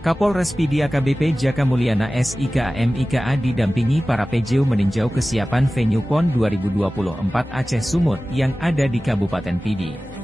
Kapolres Pidi AKBP Jaka Mulyana SIK MIKA didampingi para PJU meninjau kesiapan venue PON 2024 Aceh Sumut yang ada di Kabupaten Pidi.